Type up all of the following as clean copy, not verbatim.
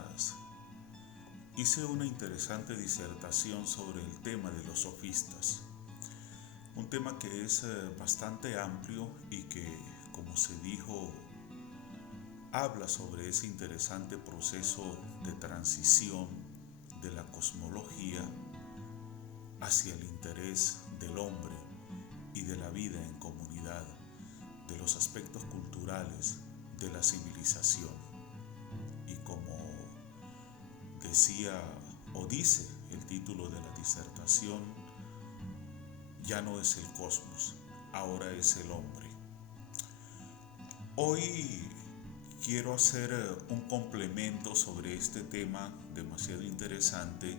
semanas hice una interesante disertación sobre el tema de los sofistas, un tema que es bastante amplio y que, como se dijo, habla sobre ese interesante proceso de transición de la cosmología hacia el interés del hombre y de la vida en comunidad, de los aspectos culturales de la civilización. Y como decía o dice el título de la disertación, ya no es el cosmos, ahora es el hombre. Hoy quiero hacer un complemento sobre este tema demasiado interesante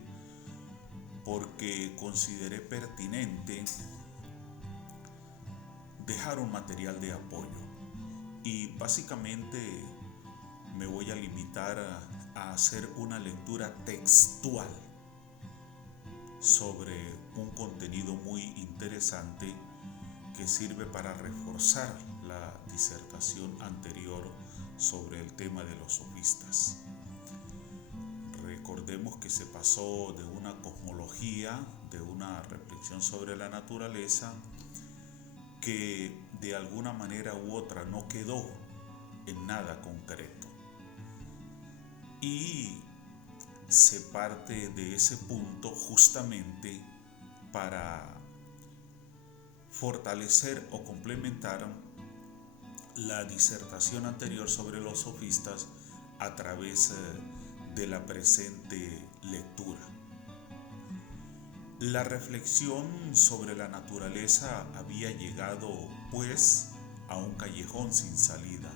porque consideré pertinente dejar un material de apoyo y básicamente me voy a limitar a hacer una lectura textual sobre un contenido muy interesante que sirve para reforzar la disertación anterior sobre el tema de los sofistas. Recordemos que se pasó de una cosmología, de una reflexión sobre la naturaleza, que de alguna manera u otra no quedó en nada concreto. Y se parte de ese punto justamente para fortalecer o complementar la disertación anterior sobre los sofistas a través de la presente lectura. La reflexión sobre la naturaleza había llegado, pues, a un callejón sin salida,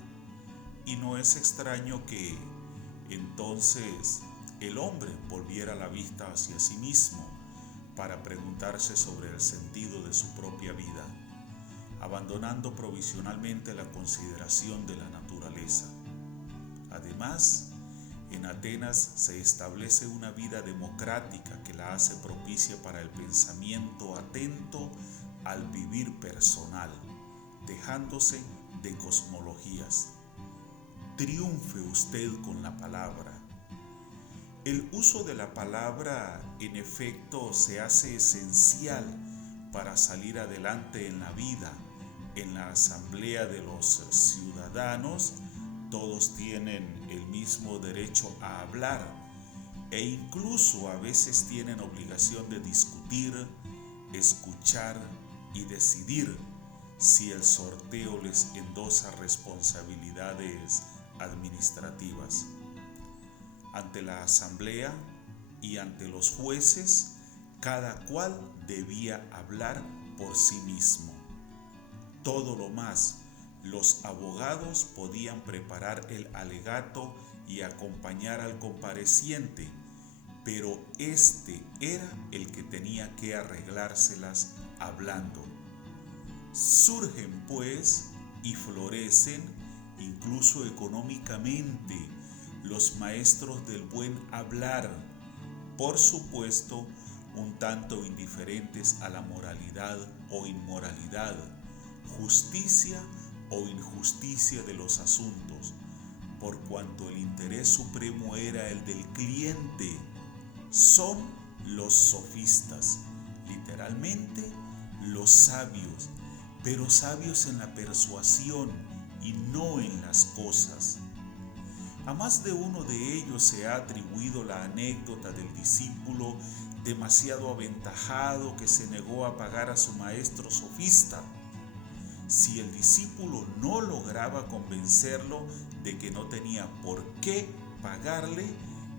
y no es extraño que entonces el hombre volviera la vista hacia sí mismo para preguntarse sobre el sentido de su propia vida, abandonando provisionalmente la consideración de la naturaleza. Además, en Atenas se establece una vida democrática que la hace propicia para el pensamiento atento al vivir personal, dejándose de cosmologías. Triunfe usted con la palabra. El uso de la palabra, en efecto, se hace esencial para salir adelante en la vida. En la asamblea de los ciudadanos, todos tienen el mismo derecho a hablar e incluso a veces tienen obligación de discutir, escuchar y decidir si el sorteo les endosa responsabilidades administrativas. Ante la asamblea y ante los jueces, cada cual debía hablar por sí mismo. Todo lo más, los abogados podían preparar el alegato y acompañar al compareciente, pero este era el que tenía que arreglárselas hablando. Surgen, pues, y florecen, incluso económicamente, los maestros del buen hablar, por supuesto, un tanto indiferentes a la moralidad o inmoralidad, justicia o injusticia de los asuntos, por cuanto el interés supremo era el del cliente. Son los sofistas, literalmente los sabios, pero sabios en la persuasión y no en las cosas. A más de uno de ellos se ha atribuido la anécdota del discípulo demasiado aventajado que se negó a pagar a su maestro sofista. Si el discípulo no lograba convencerlo de que no tenía por qué pagarle,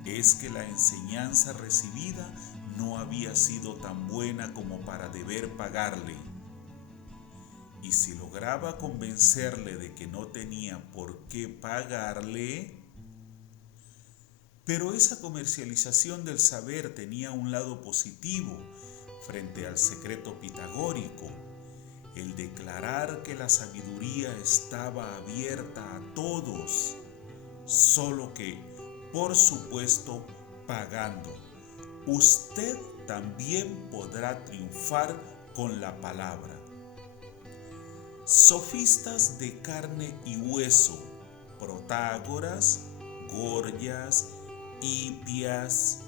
es que la enseñanza recibida no había sido tan buena como para deber pagarle. Y si lograba convencerle de que no tenía por qué pagarle, pero esa comercialización del saber tenía un lado positivo frente al secreto pitagórico, el declarar que la sabiduría estaba abierta a todos, solo que, por supuesto, pagando. Usted también podrá triunfar con la palabra. Sofistas de carne y hueso, Protágoras, Gorgias, Hipias.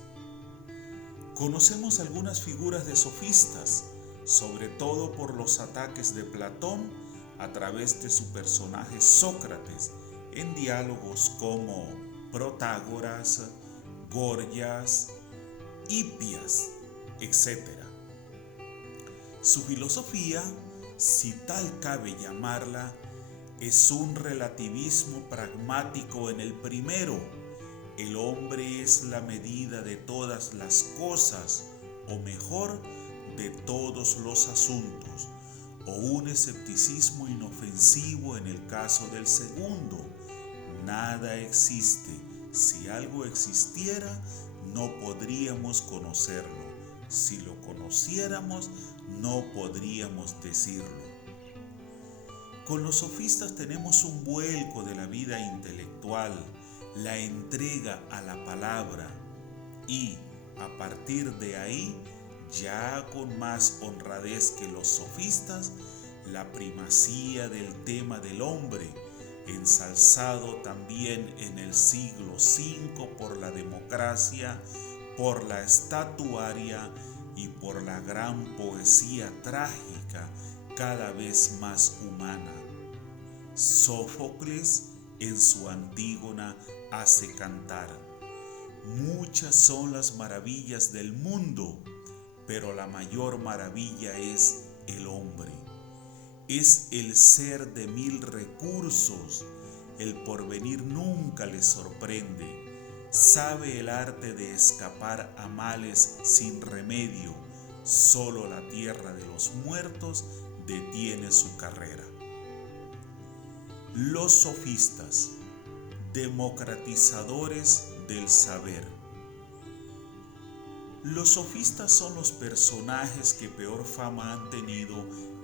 Conocemos algunas figuras de sofistas, sobre todo por los ataques de Platón a través de su personaje Sócrates, en diálogos como Protágoras, Gorgias, Hipias, etc. Su filosofía, si tal cabe llamarla, es un relativismo pragmático en el primero. El hombre es la medida de todas las cosas, o mejor, de todos los asuntos, o un escepticismo inofensivo en el caso del segundo. Nada existe. Si algo existiera, no podríamos conocerlo. Si lo conociéramos, no podríamos decirlo. Con los sofistas tenemos un vuelco de la vida intelectual, la entrega a la palabra y, a partir de ahí, ya con más honradez que los sofistas, la primacía del tema del hombre, ensalzado también en el siglo V por la democracia, por la estatuaria y por la gran poesía trágica cada vez más humana. Sófocles en su Antígona hace cantar: muchas son las maravillas del mundo, pero la mayor maravilla es el hombre. Es el ser de mil recursos, el porvenir nunca le sorprende, sabe el arte de escapar a males sin remedio, solo la tierra de los muertos detiene su carrera. Los sofistas, democratizadores del saber. Los sofistas son los personajes que peor fama han tenido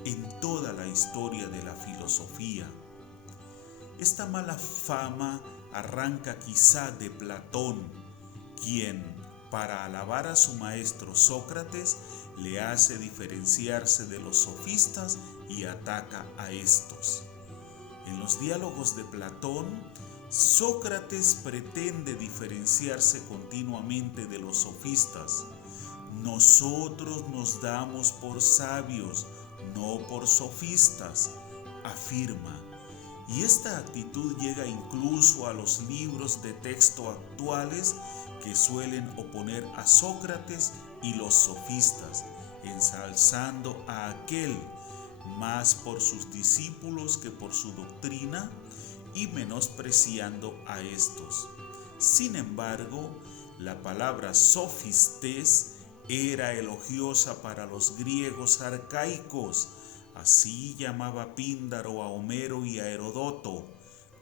en toda la historia de la filosofía. Esta mala fama arranca quizá de Platón, quien, para alabar a su maestro Sócrates, le hace diferenciarse de los sofistas y ataca a estos. En los diálogos de Platón, Sócrates pretende diferenciarse continuamente de los sofistas. Nosotros nos damos por sabios, no por sofistas, afirma. Y esta actitud llega incluso a los libros de texto actuales que suelen oponer a Sócrates y los sofistas, ensalzando a aquel más por sus discípulos que por su doctrina y menospreciando a estos. Sin embargo, la palabra sofistes era elogiosa para los griegos arcaicos. Así llamaba Píndaro a Homero y a Heródoto,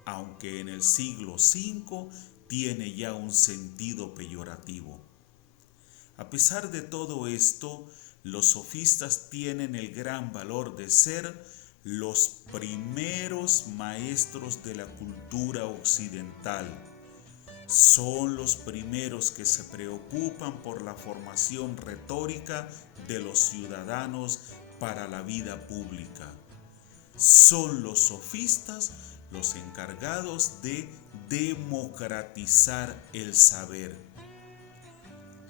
aunque en el siglo V tiene ya un sentido peyorativo. A pesar de todo esto, los sofistas tienen el gran valor de ser los primeros maestros de la cultura occidental. Son los primeros que se preocupan por la formación retórica de los ciudadanos para la vida pública. Son los sofistas los encargados de democratizar el saber.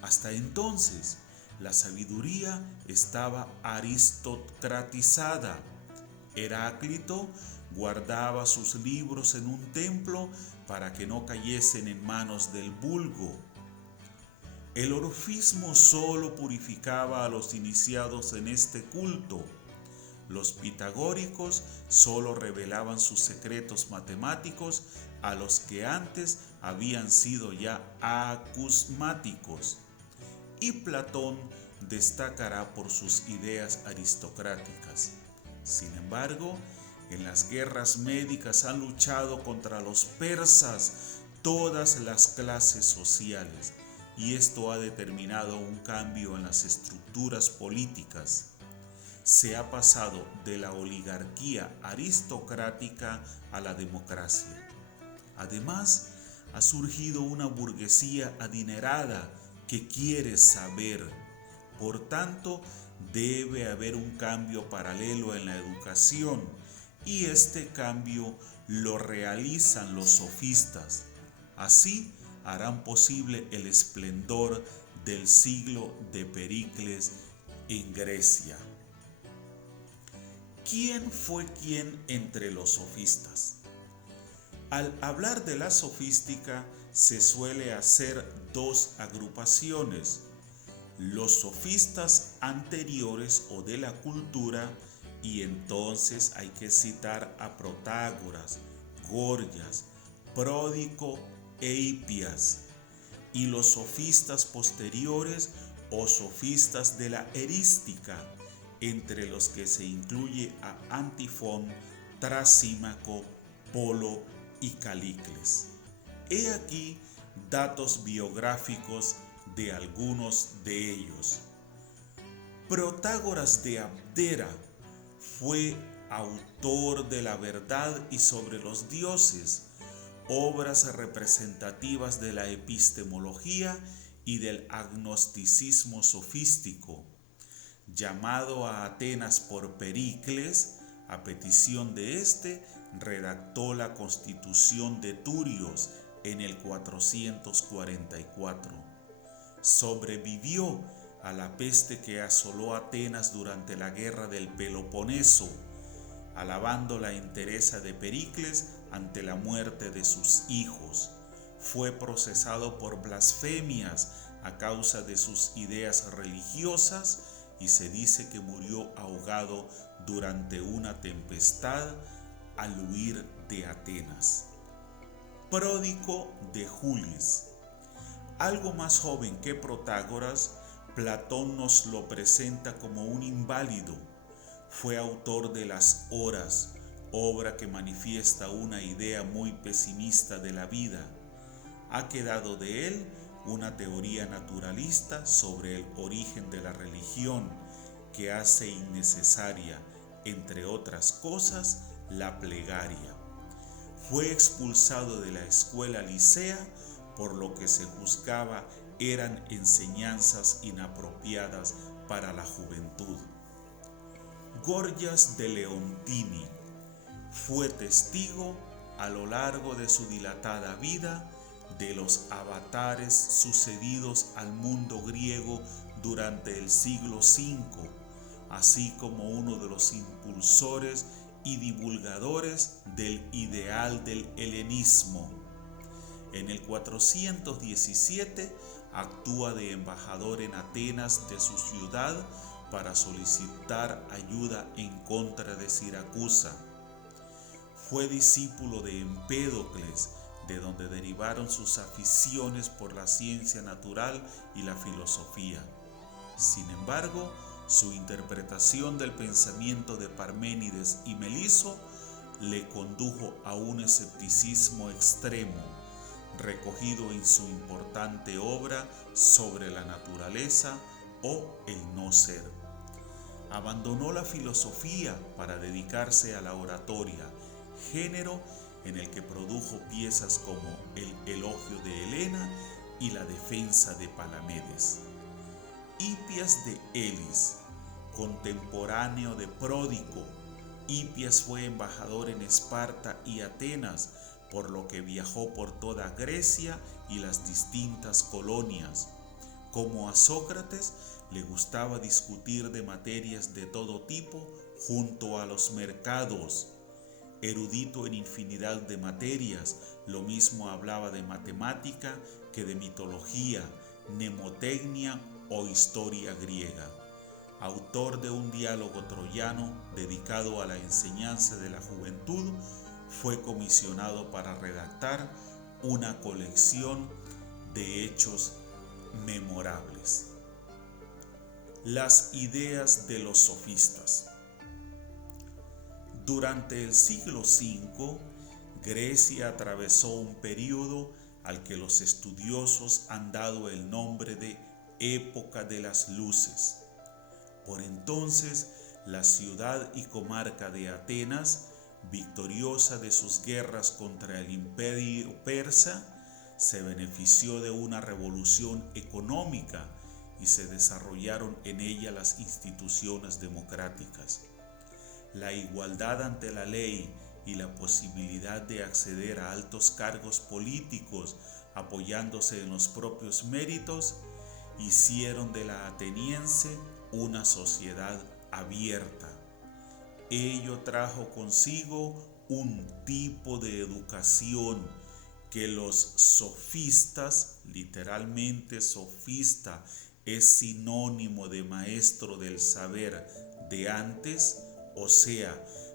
Hasta entonces, la sabiduría estaba aristocratizada. Heráclito guardaba sus libros en un templo para que no cayesen en manos del vulgo. El orfismo solo purificaba a los iniciados en este culto. Los pitagóricos solo revelaban sus secretos matemáticos a los que antes habían sido ya acusmáticos. Y Platón destacará por sus ideas aristocráticas. Sin embargo, en las guerras médicas han luchado contra los persas todas las clases sociales, y esto ha determinado un cambio en las estructuras políticas. Se ha pasado de la oligarquía aristocrática a la democracia. Además, ha surgido una burguesía adinerada que quiere saber. Por tanto, debe haber un cambio paralelo en la educación, y este cambio lo realizan los sofistas. Así, harán posible el esplendor del siglo de Pericles en Grecia. ¿Quién fue quién entre los sofistas? Al hablar de la sofística se suele hacer dos agrupaciones: los sofistas anteriores o de la cultura, y entonces hay que citar a Protágoras, Gorgias, Pródico e Hipias, y los sofistas posteriores o sofistas de la erística, entre los que se incluye a Antifón, Trasímaco, Polo y Calícles. He aquí datos biográficos de algunos de ellos. Protágoras de Abdera fue autor de La verdad y sobre los dioses, obras representativas de la epistemología y del agnosticismo sofístico. Llamado a Atenas por Pericles, a petición de éste, redactó la Constitución de Turios en el 444. Sobrevivió a la peste que asoló Atenas durante la guerra del Peloponeso, alabando la entereza de Pericles ante la muerte de sus hijos. Fue procesado por blasfemias a causa de sus ideas religiosas y se dice que murió ahogado durante una tempestad al huir de Atenas. Pródico de Julis. Algo más joven que Protágoras, Platón nos lo presenta como un inválido. Fue autor de las Horas, obra que manifiesta una idea muy pesimista de la vida. Ha quedado de él una teoría naturalista sobre el origen de la religión, que hace innecesaria, entre otras cosas, la plegaria. Fue expulsado de la escuela licea, por lo que se juzgaba eran enseñanzas inapropiadas para la juventud. Gorgias de Leontini fue testigo a lo largo de su dilatada vida de los avatares sucedidos al mundo griego durante el siglo V, así como uno de los impulsores y divulgadores del ideal del helenismo. En el 417 actúa de embajador en Atenas de su ciudad para solicitar ayuda en contra de Siracusa. Fue discípulo de Empédocles, de donde derivaron sus aficiones por la ciencia natural y la filosofía. Sin embargo, su interpretación del pensamiento de Parménides y Meliso le condujo a un escepticismo extremo, recogido en su importante obra sobre la naturaleza o el no ser. Abandonó la filosofía para dedicarse a la oratoria, género en el que produjo piezas como el Elogio de Helena y la Defensa de Palamedes. Hipias de Elis, contemporáneo de Pródico. Hipias fue embajador en Esparta y Atenas, por lo que viajó por toda Grecia y las distintas colonias. Como a Sócrates, le gustaba discutir de materias de todo tipo junto a los mercados. Erudito en infinidad de materias, lo mismo hablaba de matemática que de mitología, mnemotecnia o historia griega. Autor de un diálogo troyano dedicado a la enseñanza de la juventud, fue comisionado para redactar una colección de hechos memorables. Las ideas de los sofistas. Durante el siglo V, Grecia atravesó un período al que los estudiosos han dado el nombre de Época de las Luces. Por entonces, la ciudad y comarca de Atenas, victoriosa de sus guerras contra el imperio persa, se benefició de una revolución económica y se desarrollaron en ella las instituciones democráticas. La igualdad ante la ley y la posibilidad de acceder a altos cargos políticos apoyándose en los propios méritos, hicieron de la ateniense una sociedad abierta. Ello trajo consigo un tipo de educación que los sofistas, literalmente sofista es sinónimo de maestro del saber de antes, o sea,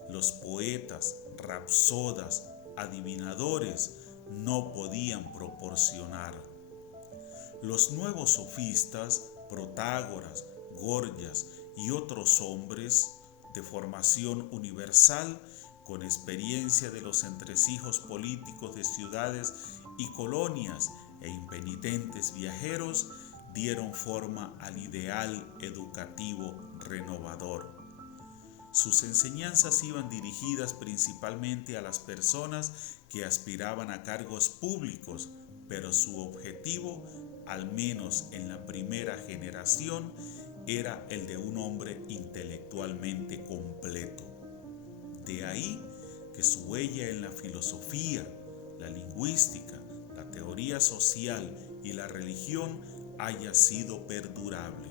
los poetas, rapsodas, adivinadores, no podían proporcionar. Los nuevos sofistas, Protágoras, Gorgias y otros hombres de formación universal, con experiencia de los entresijos políticos de ciudades y colonias e impenitentes viajeros, dieron forma al ideal educativo renovador. Sus enseñanzas iban dirigidas principalmente a las personas que aspiraban a cargos públicos, pero su objetivo, al menos en la primera generación, era el de un hombre intelectualmente completo. De ahí que su huella en la filosofía, la lingüística, la teoría social y la religión haya sido perdurable.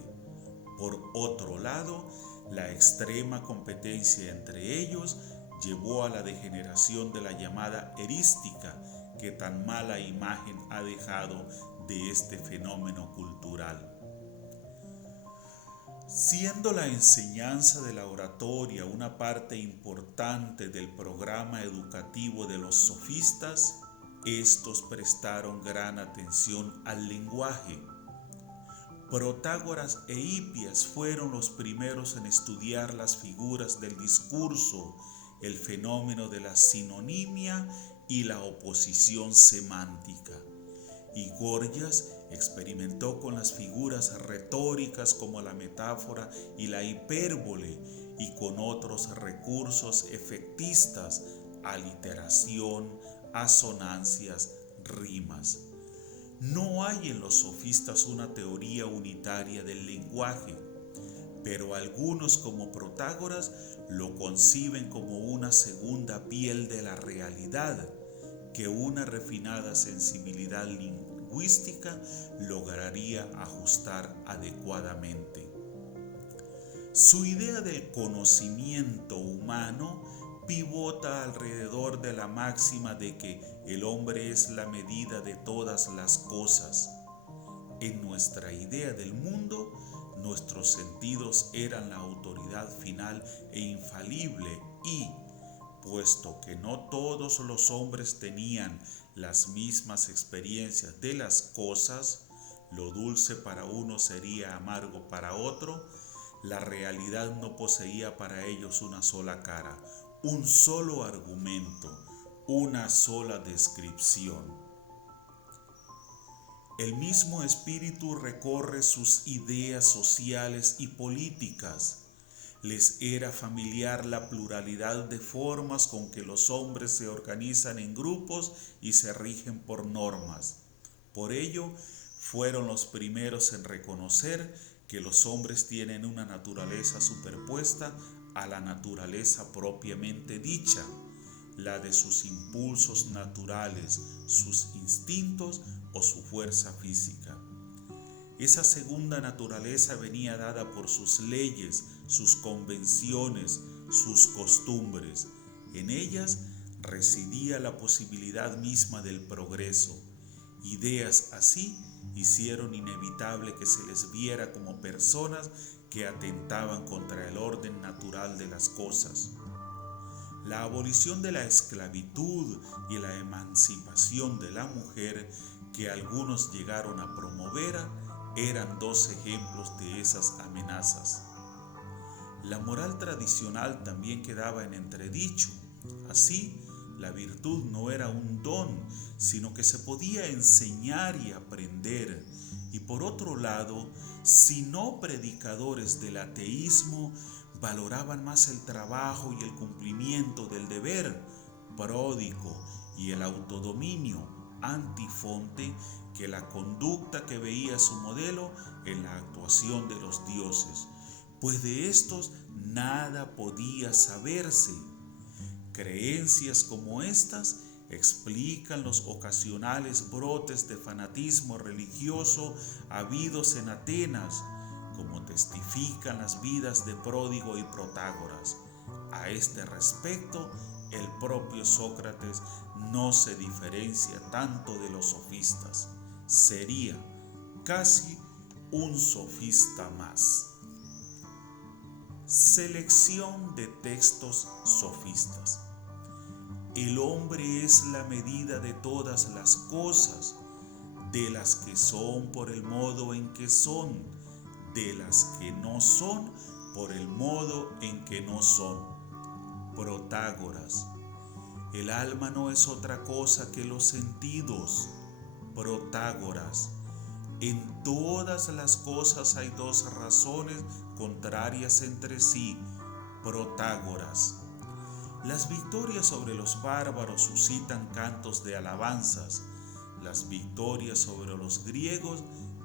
Por otro lado, la extrema competencia entre ellos llevó a la degeneración de la llamada erística, que tan mala imagen ha dejado de este fenómeno cultural. Siendo la enseñanza de la oratoria una parte importante del programa educativo de los sofistas, estos prestaron gran atención al lenguaje. Protágoras e Hipias fueron los primeros en estudiar las figuras del discurso, el fenómeno de la sinonimia y la oposición semántica. Y Gorgias experimentó con las figuras retóricas como la metáfora y la hipérbole, y con otros recursos efectistas, aliteración, asonancias, rimas. No hay en los sofistas una teoría unitaria del lenguaje, pero algunos, como Protágoras, lo conciben como una segunda piel de la realidad, que una refinada sensibilidad lingüística lograría ajustar adecuadamente. Su idea del conocimiento humano pivota alrededor de la máxima de que el hombre es la medida de todas las cosas. En nuestra idea del mundo, nuestros sentidos eran la autoridad final e infalible y, puesto que no todos los hombres tenían las mismas experiencias de las cosas, lo dulce para uno sería amargo para otro, la realidad no poseía para ellos una sola cara, un solo argumento, una sola descripción. El mismo espíritu recorre sus ideas sociales y políticas. Les era familiar la pluralidad de formas con que los hombres se organizan en grupos y se rigen por normas. Por ello, fueron los primeros en reconocer que los hombres tienen una naturaleza superpuesta a la naturaleza propiamente dicha, la de sus impulsos naturales, sus instintos o su fuerza física. Esa segunda naturaleza venía dada por sus leyes, sus convenciones, sus costumbres. En ellas residía la posibilidad misma del progreso. Ideas así hicieron inevitable que se les viera como personas que atentaban contra el orden natural de las cosas. La abolición de la esclavitud y la emancipación de la mujer que algunos llegaron a promover eran dos ejemplos de esas amenazas. La moral tradicional también quedaba en entredicho. Así, la virtud no era un don, sino que se podía enseñar y aprender. Y por otro lado, si no predicadores del ateísmo valoraban más el trabajo y el cumplimiento del deber pródigo y el autodominio antifonte que la conducta que veía su modelo en la actuación de los dioses, pues de estos nada podía saberse. Creencias como estas explican los ocasionales brotes de fanatismo religioso habidos en Atenas, como testifican las vidas de Pródigo y Protágoras. A este respecto, el propio Sócrates no se diferencia tanto de los sofistas. Sería casi un sofista más. Selección de textos sofistas. El hombre es la medida de todas las cosas, de las que son por el modo en que son, de las que no son por el modo en que no son. Protágoras. El alma no es otra cosa que los sentidos. Protágoras. En todas las cosas hay dos razones contrarias entre sí. Protágoras. Las victorias sobre los bárbaros suscitan cantos de alabanzas. Las victorias sobre los griegos,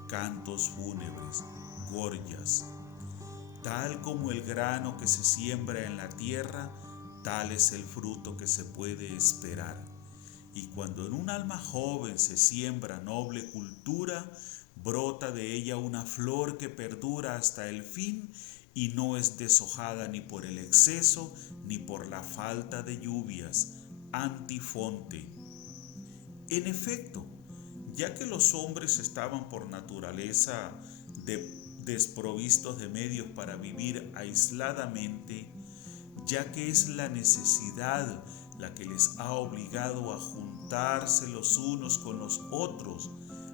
cantos fúnebres, gorgias. Tal como el grano que se siembra en la tierra, tal es el fruto que se puede esperar. Y cuando en un alma joven se siembra noble cultura, brota de ella una flor que perdura hasta el fin y no es deshojada ni por el exceso ni por la falta de lluvias. Antifonte. En efecto, ya que los hombres estaban por naturaleza desprovistos de medios para vivir aisladamente, ya que es la necesidad la que les ha obligado a juntarse los unos con los otros,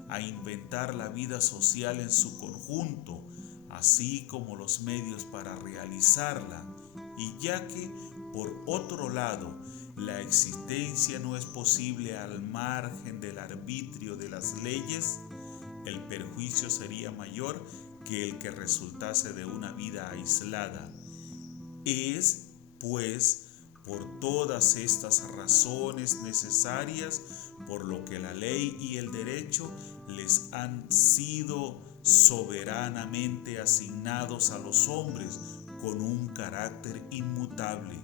a inventar la vida social en su conjunto, así como los medios para realizarla, y ya que, por otro lado, la existencia no es posible al margen del arbitrio de las leyes, el perjuicio sería mayor que el que resultase de una vida aislada. Es, pues, por todas estas razones necesarias, por lo que la ley y el derecho les han sido soberanamente asignados a los hombres con un carácter inmutable,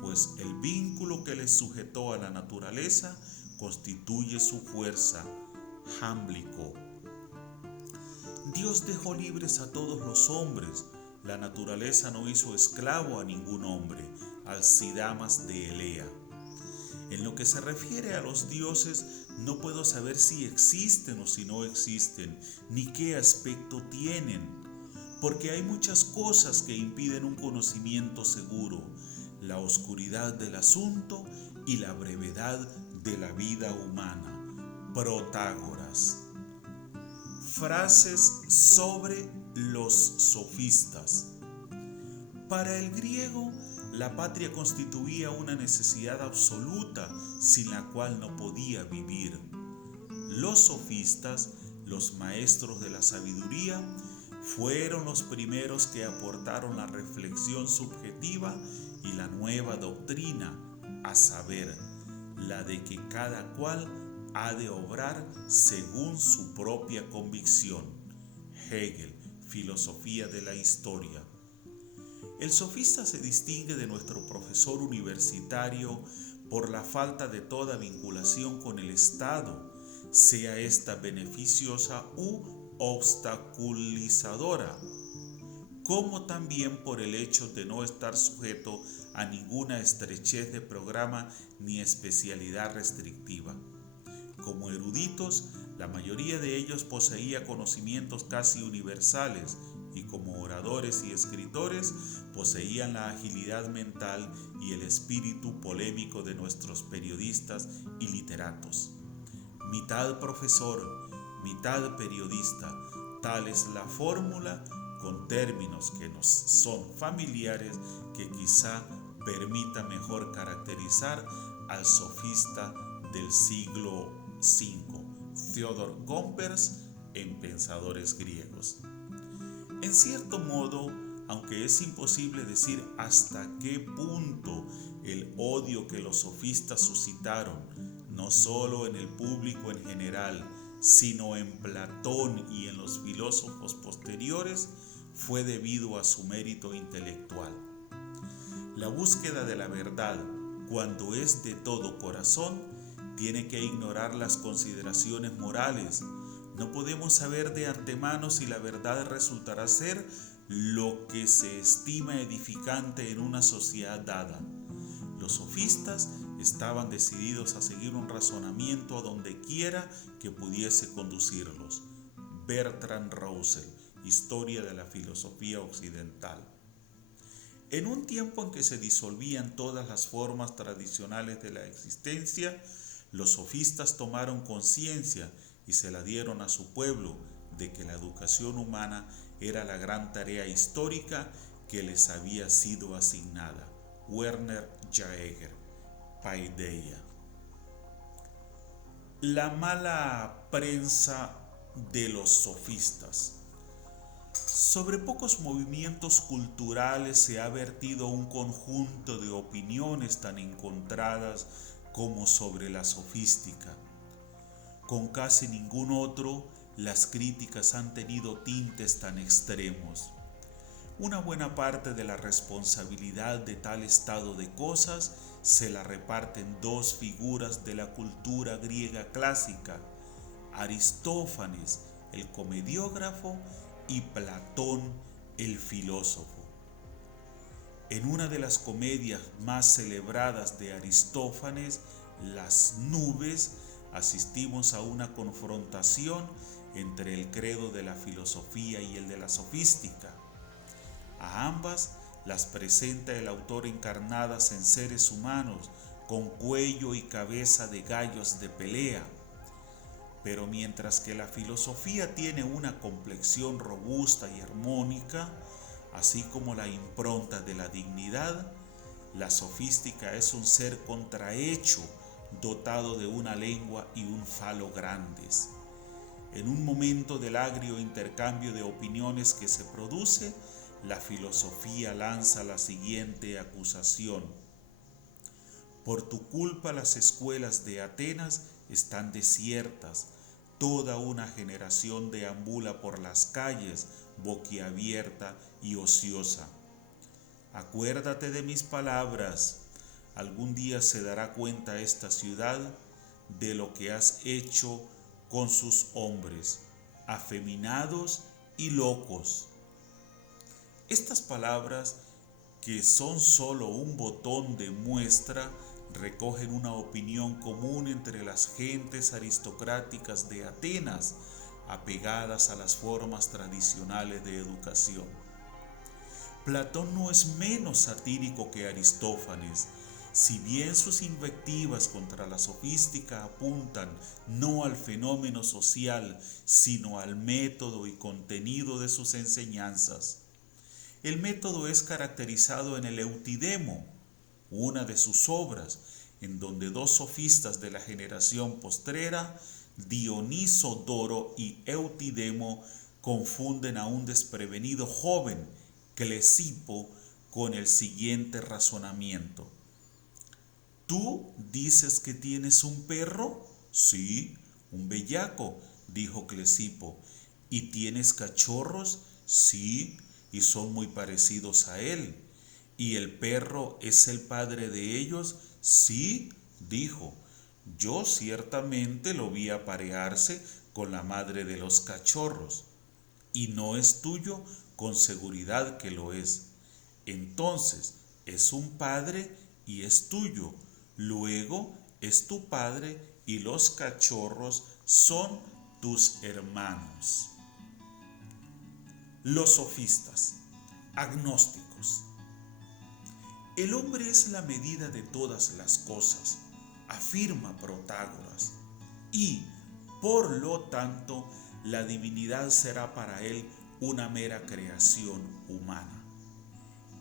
pues el vínculo que les sujetó a la naturaleza constituye su fuerza. Jámblico. Dios dejó libres a todos los hombres. La naturaleza no hizo esclavo a ningún hombre. Alcidamas de Elea. En lo que se refiere a los dioses, no puedo saber si existen o si no existen, ni qué aspecto tienen, porque hay muchas cosas que impiden un conocimiento seguro: la oscuridad del asunto y la brevedad de la vida humana. Protágoras. Frases sobre los sofistas. Para el griego, la patria constituía una necesidad absoluta sin la cual no podía vivir. Los sofistas, los maestros de la sabiduría, fueron los primeros que aportaron la reflexión subjetiva y la nueva doctrina, a saber, la de que cada cual ha de obrar según su propia convicción. Hegel, Filosofía de la Historia. El sofista se distingue de nuestro profesor universitario por la falta de toda vinculación con el Estado, sea esta beneficiosa u obstaculizadora, como también por el hecho de no estar sujeto a ninguna estrechez de programa ni especialidad restrictiva. Como eruditos, la mayoría de ellos poseía conocimientos casi universales, y como oradores y escritores poseían la agilidad mental y el espíritu polémico de nuestros periodistas y literatos. Mitad profesor, mitad periodista, tal es la fórmula, con términos que nos son familiares, que quizá permita mejor caracterizar al sofista del siglo V, Theodor Gompers, en Pensadores griegos. En cierto modo, aunque es imposible decir hasta qué punto el odio que los sofistas suscitaron, no solo en el público en general, sino en Platón y en los filósofos posteriores, fue debido a su mérito intelectual. La búsqueda de la verdad, cuando es de todo corazón, tiene que ignorar las consideraciones morales. No podemos saber de antemano si la verdad resultará ser lo que se estima edificante en una sociedad dada. Los sofistas estaban decididos a seguir un razonamiento a donde quiera que pudiese conducirlos. Bertrand Russell, Historia de la Filosofía Occidental. En un tiempo en que se disolvían todas las formas tradicionales de la existencia, los sofistas tomaron conciencia y se la dieron a su pueblo de que la educación humana era la gran tarea histórica que les había sido asignada. Werner Jaeger, Paideia. La mala prensa de los sofistas. Sobre pocos movimientos culturales se ha vertido un conjunto de opiniones tan encontradas como sobre la sofística. Con casi ningún otro, las críticas han tenido tintes tan extremos. Una buena parte de la responsabilidad de tal estado de cosas se la reparten dos figuras de la cultura griega clásica: Aristófanes, el comediógrafo, y Platón, el filósofo. En una de las comedias más celebradas de Aristófanes, Las nubes, asistimos a una confrontación entre el credo de la filosofía y el de la sofística. A ambas las presenta el autor encarnadas en seres humanos con cuello y cabeza de gallos de pelea. Pero mientras que la filosofía tiene una complexión robusta y armónica, así como la impronta de la dignidad, la sofística es un ser contrahecho, dotado de una lengua y un falo grandes. En un momento del agrio intercambio de opiniones que se produce, la filosofía lanza la siguiente acusación: por tu culpa las escuelas de Atenas están desiertas, toda una generación deambula por las calles boquiabierta y ociosa. Acuérdate de mis palabras, algún día se dará cuenta esta ciudad de lo que has hecho con sus hombres, afeminados y locos. Estas palabras, que son solo un botón de muestra, recogen una opinión común entre las gentes aristocráticas de Atenas, apegadas a las formas tradicionales de educación. Platón no es menos satírico que Aristófanes. Si bien sus invectivas contra la sofística apuntan no al fenómeno social, sino al método y contenido de sus enseñanzas. El método es caracterizado en el Eutidemo, una de sus obras, en donde dos sofistas de la generación postrera, Dioniso Doro y Eutidemo, confunden a un desprevenido joven, Clesipo, con el siguiente razonamiento: ¿tú dices que tienes un perro? Sí, un bellaco, dijo Clesipo. ¿Y tienes cachorros? Sí, y son muy parecidos a él. ¿Y el perro es el padre de ellos? Sí, dijo. Yo ciertamente lo vi aparearse con la madre de los cachorros. ¿Y no es tuyo? Con seguridad que lo es. Entonces, es un padre y es tuyo. Luego, es tu padre y los cachorros son tus hermanos. Los sofistas, agnósticos. El hombre es la medida de todas las cosas, afirma Protágoras, y, por lo tanto, la divinidad será para él una mera creación humana.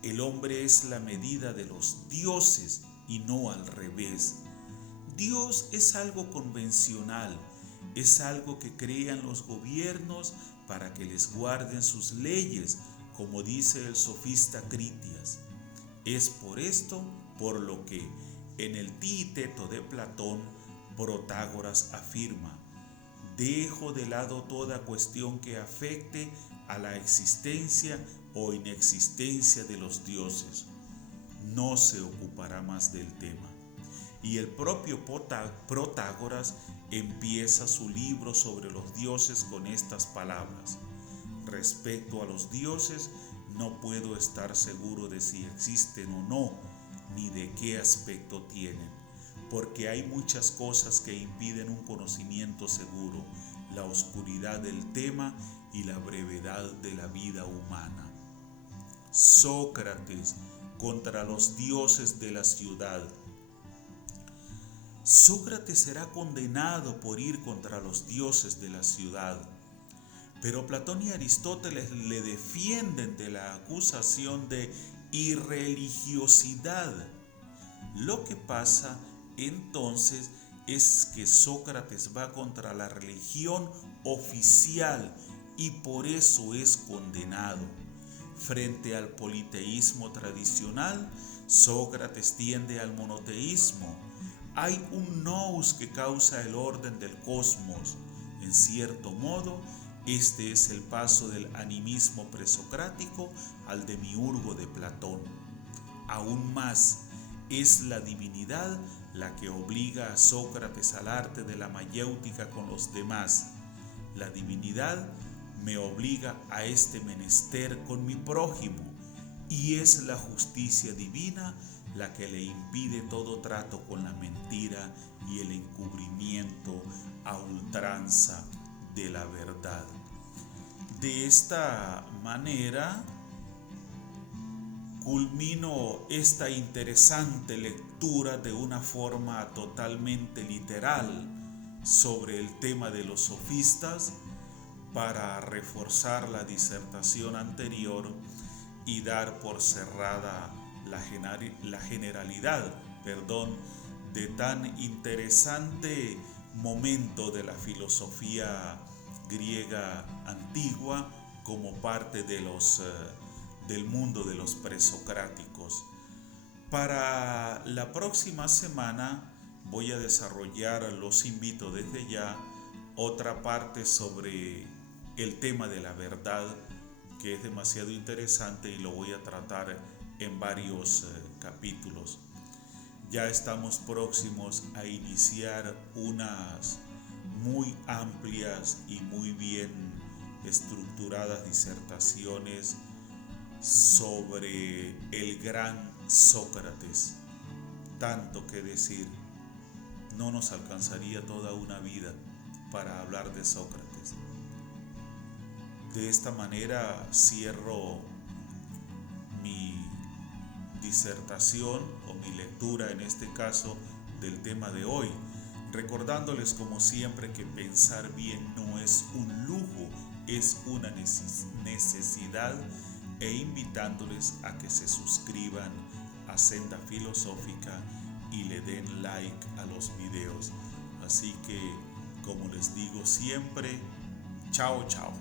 El hombre es la medida de los dioses y no al revés. Dios es algo convencional, es algo que crean los gobiernos para que les guarden sus leyes, como dice el sofista Critias. Es por esto por lo que en el Títeto de Platón, Protágoras afirma: dejo de lado toda cuestión que afecte a la existencia o inexistencia de los dioses. No se ocupará más del tema. Y el propio Protágoras empieza su libro sobre los dioses con estas palabras: respecto a los dioses, no puedo estar seguro de si existen o no, ni de qué aspecto tienen, porque hay muchas cosas que impiden un conocimiento seguro, la oscuridad del tema y la brevedad de la vida humana. Sócrates contra los dioses de la ciudad. Sócrates será condenado por ir contra los dioses de la ciudad, pero Platón y Aristóteles le defienden de la acusación de irreligiosidad. Lo que pasa entonces es que Sócrates va contra la religión oficial y por eso es condenado. Frente al politeísmo tradicional, Sócrates tiende al monoteísmo. Hay un nous que causa el orden del cosmos. En cierto modo, este es el paso del animismo presocrático al demiurgo de Platón. Aún más, es la divinidad la que obliga a Sócrates al arte de la mayéutica con los demás. La divinidad me obliga a este menester con mi prójimo, y es la justicia divina la que le impide todo trato con la mentira y el encubrimiento a ultranza de la verdad. De esta manera culmino esta interesante lectura de una forma totalmente literal sobre el tema de los sofistas para reforzar la disertación anterior y dar por cerrada la generalidad de tan interesante momento de la filosofía griega antigua como parte del mundo de los presocráticos. Para la próxima semana voy a desarrollar, los invito desde ya, otra parte sobre el tema de la verdad, que es demasiado interesante y lo voy a tratar en varios capítulos. Ya estamos próximos a iniciar unas muy amplias y muy bien estructuradas disertaciones sobre el gran Sócrates. Tanto que decir, no nos alcanzaría toda una vida para hablar de Sócrates. De esta manera cierro mi disertación o mi lectura, en este caso, del tema de hoy, recordándoles como siempre que pensar bien no es un lujo, es una necesidad, e invitándoles a que se suscriban a Senda Filosófica y le den like a los videos. Así que, como les digo siempre, chao, chao.